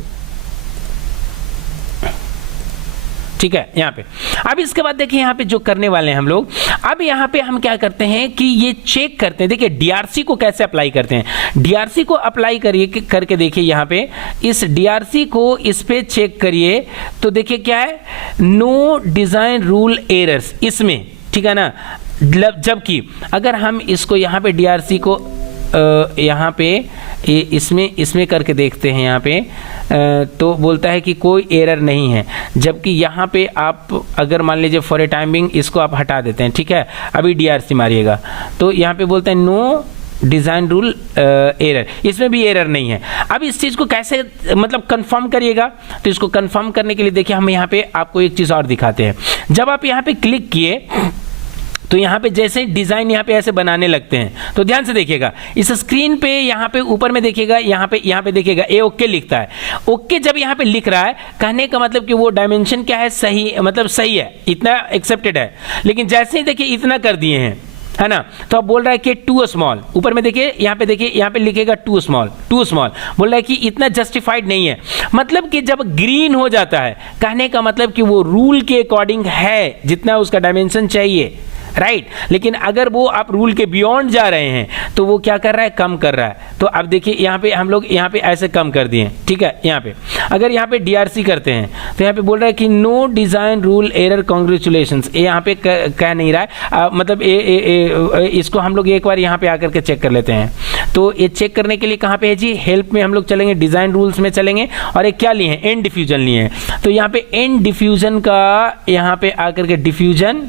ठीक है यहाँ पे। अब इसके बाद देखिए यहाँ पे जो करने वाले हैं हम लोग, अब यहाँ पे हम क्या करते हैं कि ये चेक करते हैं। देखिए डीआरसी को कैसे अप्लाई करते हैं, डीआरसी को अप्लाई करिए करके देखिए यहाँ पे इस डीआरसी को इस पे चेक करिए तो देखिए क्या है, नो डिजाइन रूल एरर्स इसमें, ठीक है ना। जबकि अगर हम इसको यहाँ पे डीआरसी को यहाँ पे इसमें करके देखते हैं यहाँ पे तो बोलता है कि कोई एरर नहीं है। जबकि यहाँ पे आप अगर मान लीजिए फॉर ए टाइमिंग इसको आप हटा देते हैं, ठीक है, अभी डीआरसी मारिएगा तो यहाँ पे बोलता है नो डिज़ाइन रूल एरर, इसमें भी एरर नहीं है। अब इस चीज़ को कैसे मतलब कंफर्म करिएगा, तो इसको कंफर्म करने के लिए देखिए हम यहाँ पे आपको एक चीज़ और दिखाते हैं। जब आप यहाँ पे क्लिक किए तो यहाँ पे जैसे डिज़ाइन यहाँ पे ऐसे बनाने लगते हैं, तो ध्यान से देखिएगा इस स्क्रीन पे, यहाँ पे ऊपर में देखिएगा, यहाँ पे देखिएगा ए ओके लिखता है। ओके जब यहाँ पे लिख रहा है, कहने का मतलब कि वो डायमेंशन क्या है, सही, मतलब सही है, इतना एक्सेप्टेड है। लेकिन जैसे ही देखिए इतना कर दिए हैं, है ना, तो अब बोल रहा है कि टू स्मॉल, ऊपर में देखिए यहाँ पे लिखेगा टू स्मॉल बोल रहा है कि इतना जस्टिफाइड नहीं है। मतलब कि जब ग्रीन हो जाता है, कहने का मतलब कि वो रूल के अकॉर्डिंग है, जितना उसका डायमेंशन चाहिए, राइट। लेकिन अगर वो आप रूल के बियॉन्ड जा रहे हैं तो वो क्या कर रहा है, कम कर रहा है। तो अब देखिए यहाँ पे हम लोग यहाँ पे ऐसे कम कर दिए, ठीक है। यहाँ पे अगर यहाँ पे डीआरसी करते हैं तो यहाँ पे बोल रहा है कि no design rule error congratulations. ये यहाँ पे कह नहीं रहा है, मतलब इसको हम लोग एक बार यहाँ पे आकर के चेक कर लेते हैं। तो ये चेक करने के लिए कहाँ पे है जी, हेल्प में हम लोग चलेंगे, डिज़ाइन रूल्स में चलेंगे, और एक क्या लिए हैं, एंड डिफ्यूजन लिए हैं। तो यहाँ पे एंड डिफ्यूजन का यहाँ पे आकर के डिफ्यूजन,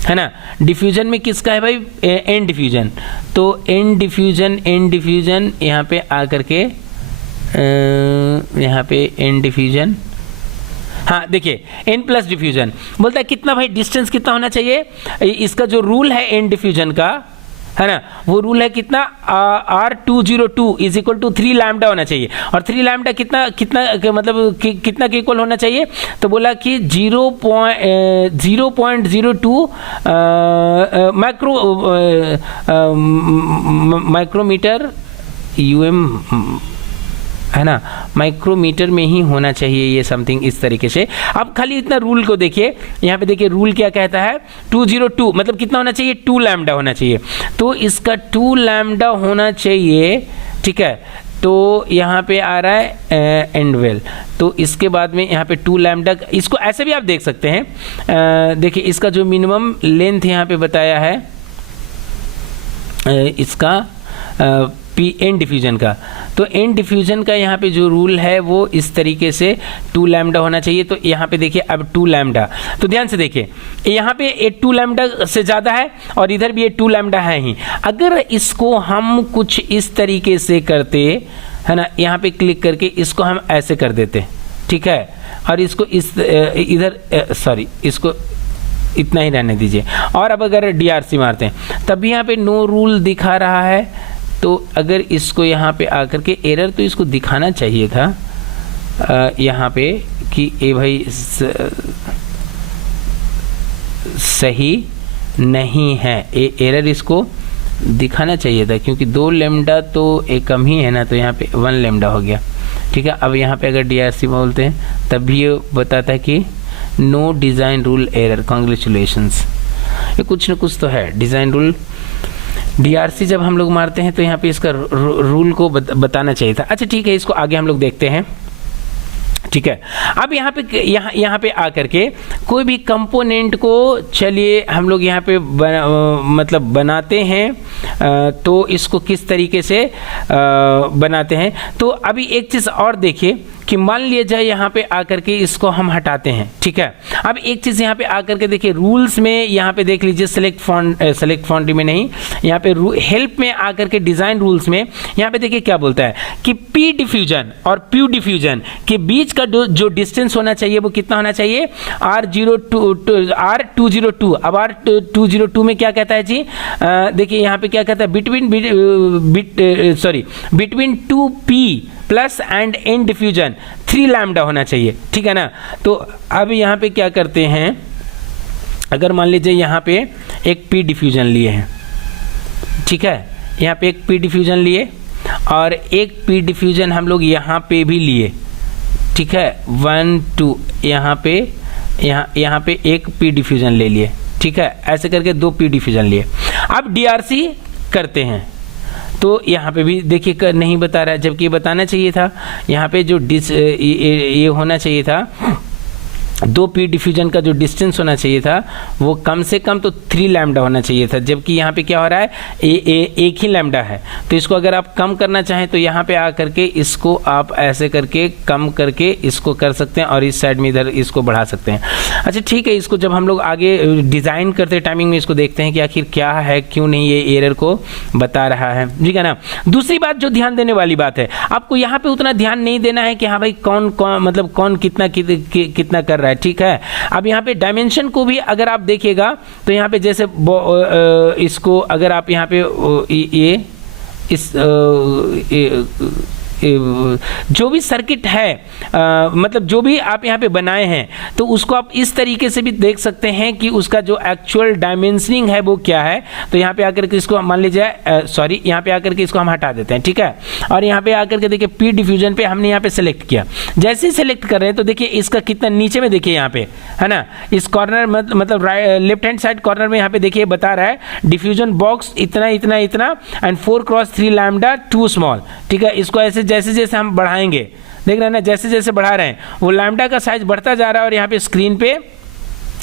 है ना, डिफ्यूजन में किसका है भाई, एंड डिफ्यूजन। तो एंड डिफ्यूजन यहाँ पे आकर के यहाँ पे एंड डिफ्यूजन, हाँ देखिए एन प्लस डिफ्यूजन बोलता है कितना भाई, डिस्टेंस कितना होना चाहिए। इसका जो रूल है एंड डिफ्यूजन का, है ना, वो रूल है कितना, R202 is equal to 3 lambda होना चाहिए। और 3 लैम्डा कितना मतलब कितना के इक्वल होना चाहिए, तो बोला कि 0.02 माइक्रोमीटर यूएम, है ना, माइक्रोमीटर में ही होना चाहिए ये, समथिंग इस तरीके से। अब खाली इतना रूल को देखिए, यहाँ पे देखिए रूल क्या कहता है, 202 मतलब कितना होना चाहिए, 2 लैम्डा होना चाहिए। तो इसका 2 लैम्डा होना चाहिए, ठीक है। तो यहाँ पे आ रहा है एंड वेल, तो इसके बाद में यहाँ पे 2 लैम्डा, इसको ऐसे भी आप देख सकते हैं। देखिए इसका जो मिनिमम लेंथ यहाँ पे बताया है इसका एंड डिफ्यूजन का, तो एंड डिफ्यूजन का यहाँ पे जो रूल है वो इस तरीके से 2 लैम्डा होना चाहिए। तो यहाँ पे देखिए अब 2 लैम्डा, तो ध्यान से देखिए यहाँ पे 2 लैम्डा से ज़्यादा है और इधर भी 2 लैम्डा है ही। अगर इसको हम कुछ इस तरीके से करते, है ना, यहाँ पे क्लिक करके इसको हम ऐसे कर देते, ठीक है, और इसको इस इधर सॉरी इसको इतना ही रहने दीजिए। और अब अगर डीआरसी मारते हैं तब भी यहाँ पे नो रूल दिखा रहा है। तो अगर इसको यहाँ पे आकर के एरर तो इसको दिखाना चाहिए था यहाँ पे कि ये भाई सही नहीं है, ये एरर इसको दिखाना चाहिए था, क्योंकि 2 लैम्डा तो एक कम ही है ना, तो यहाँ पे 1 लैम्डा हो गया, ठीक है। अब यहाँ पे अगर डीआरसी बोलते हैं तब भी ये बताता है कि no design rule error congratulations. ये कुछ न कुछ तो है डिज़ाइन रूल। डीआरसी जब हम लोग मारते हैं तो यहाँ पे इसका रूल को बताना चाहिए था। अच्छा ठीक है, इसको आगे हम लोग देखते हैं, ठीक है। अब यहाँ पे आकर के कोई भी कंपोनेंट को चलिए हम लोग यहाँ पे मतलब बनाते हैं, तो इसको किस तरीके से बनाते हैं। तो अभी एक चीज़ और देखिए कि मान लिया जाए यहाँ पे आकर के इसको हम हटाते हैं, ठीक है। अब एक चीज़ यहाँ पे आकर के देखिए रूल्स में, यहाँ पे देख लीजिए सेलेक्ट फॉन्ट में नहीं, यहाँ पे हेल्प में आकर के डिज़ाइन रूल्स में यहाँ पे देखिए क्या बोलता है कि पी डिफ्यूजन और प्यू डिफ्यूजन के बीच का जो डिस्टेंस होना चाहिए वो कितना होना चाहिए, R202। अब R202 में क्या कहता है जी, देखिए यहाँ पे क्या कहता है, between 2P plus and and diffusion 3 lambda होना चाहिए, ठीक है ना। तो अब यहाँ पे क्या करते हैं, अगर मान लीजिए यहाँ पे एक P डिफ्यूजन लिए हैं, ठीक है, यहाँ पे एक P डिफ्यूजन लिए और एक P डिफ्यूजन हम लोग यहाँ पे भी लिए, ठीक है, 1 2 यहाँ पे एक P डिफ्यूजन ले लिए, ठीक है, ऐसे करके 2 P डिफ्यूजन लिए। अब डीआरसी करते हैं तो यहाँ पे भी देखिए नहीं बता रहा है, जबकि ये बताना चाहिए था। यहाँ पे जो ये होना चाहिए था, 2P डिफ्यूजन का जो डिस्टेंस होना चाहिए था वो कम से कम तो 3 लैम्डा होना चाहिए था, जबकि यहाँ पे क्या हो रहा है, एक ही लैम्डा है। तो इसको अगर आप कम करना चाहें तो यहाँ पे आकर के इसको आप ऐसे करके कम करके इसको कर सकते हैं और इस साइड में इधर इसको बढ़ा सकते हैं। अच्छा ठीक है, इसको जब हम लोग आगे डिज़ाइन करते टाइमिंग में इसको देखते हैं कि आखिर क्या है, क्यों नहीं ये एरर को बता रहा है, ठीक है ना। दूसरी बात जो ध्यान देने वाली बात है, आपको यहाँ पे उतना ध्यान नहीं देना है कि हाँ भाई कौन कितना कर रहा है, रहा है, ठीक है। अब यहाँ पे डायमेंशन को भी अगर आप देखिएगा तो यहाँ पे जैसे इसको अगर आप यहाँ पे ये इस जो भी सर्किट है मतलब जो भी आप यहाँ पे बनाए हैं तो उसको आप इस तरीके से भी देख सकते हैं कि उसका जो एक्चुअल डायमेंशनिंग है वो क्या है। तो यहाँ पे आकर के इसको मान लीजिए सॉरी यहाँ पे आकर के इसको हम हटा देते हैं, ठीक है। और यहाँ पे आकर के देखिए पी डिफ्यूजन पे हमने यहाँ पे सेलेक्ट किया। जैसे ही सेलेक्ट कर रहे हैं तो देखिए इसका कितना नीचे में देखिए यहाँ पे है ना, इस कॉर्नर मतलब लेफ्ट हैंड साइड कॉर्नर में यहाँ पे देखिए बता रहा है डिफ्यूजन बॉक्स इतना इतना इतना and 4x3 lambda two small, ठीक है। इसको ऐसे जैसे जैसे हम बढ़ाएंगे, देख रहे हैं ना, जैसे जैसे बढ़ा रहे हैं वो लैम्डा का साइज बढ़ता जा रहा है। और यहाँ पे स्क्रीन पे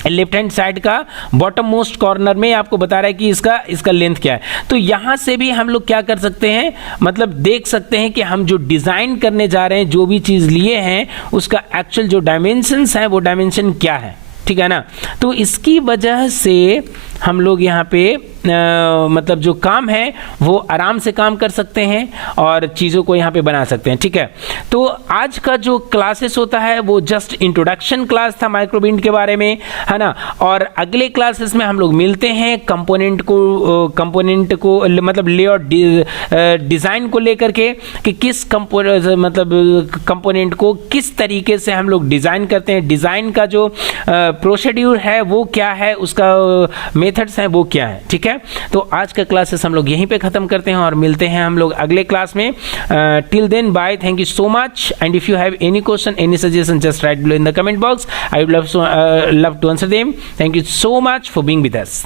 लेफ्ट हैंड साइड का बॉटम मोस्ट कॉर्नर में आपको बता रहा है कि इसका लेंथ क्या है। तो यहाँ से भी हम लोग क्या कर सकते हैं, मतलब देख सकते हैं कि हम जो डिज़ाइन करने जा रहे हैं, जो भी चीज़ लिए हैं उसका एक्चुअल जो डायमेंशंस है वो डायमेंशन क्या है, ठीक है ना। तो इसकी वजह से हम लोग यहाँ पे मतलब जो काम है वो आराम से काम कर सकते हैं और चीज़ों को यहाँ पे बना सकते हैं, ठीक है। तो आज का जो क्लासेस होता है वो जस्ट इंट्रोडक्शन क्लास था माइक्रोबिट के बारे में, है ना। और अगले क्लासेस में हम लोग मिलते हैं कंपोनेंट को मतलब लेआउट डिज़ाइन को लेकर के कि किस कंपोनेंट को किस तरीके से हम लोग डिज़ाइन करते हैं, डिज़ाइन का जो प्रोसीड्यूर है वो क्या है, उसका मेथड्स हैं वो क्या है, ठीक है। तो आज का क्लासेस हम लोग यहीं पे ख़त्म करते हैं और मिलते हैं हम लोग अगले क्लास में। Till then bye, thank you so much and if you have any question any suggestion just write below in the comment box, I would love to answer them. Thank you so much for being with us.